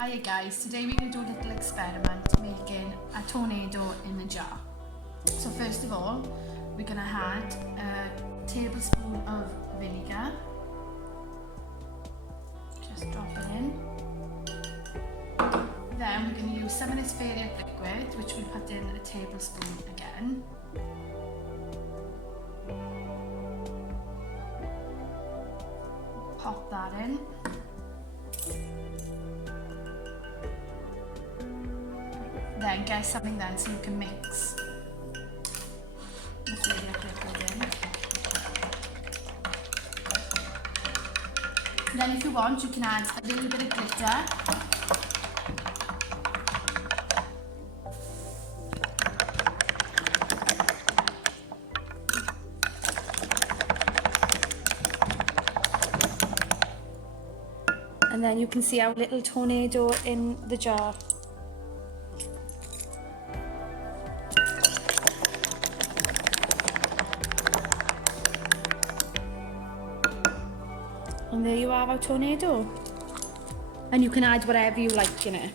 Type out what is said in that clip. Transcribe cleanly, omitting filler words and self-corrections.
Hiya guys, today we're going to do a little experiment making a tornado in a jar. So first of all, we're going to add a tablespoon of vinegar. Just drop it in. Then we're going to use some of this variant liquid, which we put in a tablespoon again. Pop that in. Then get something then so you can mix the variant liquid in. Then if you want, you can add a little bit of glitter. And then you can see our little tornado in the jar. And there you have our tornado. And you can add whatever you like in it.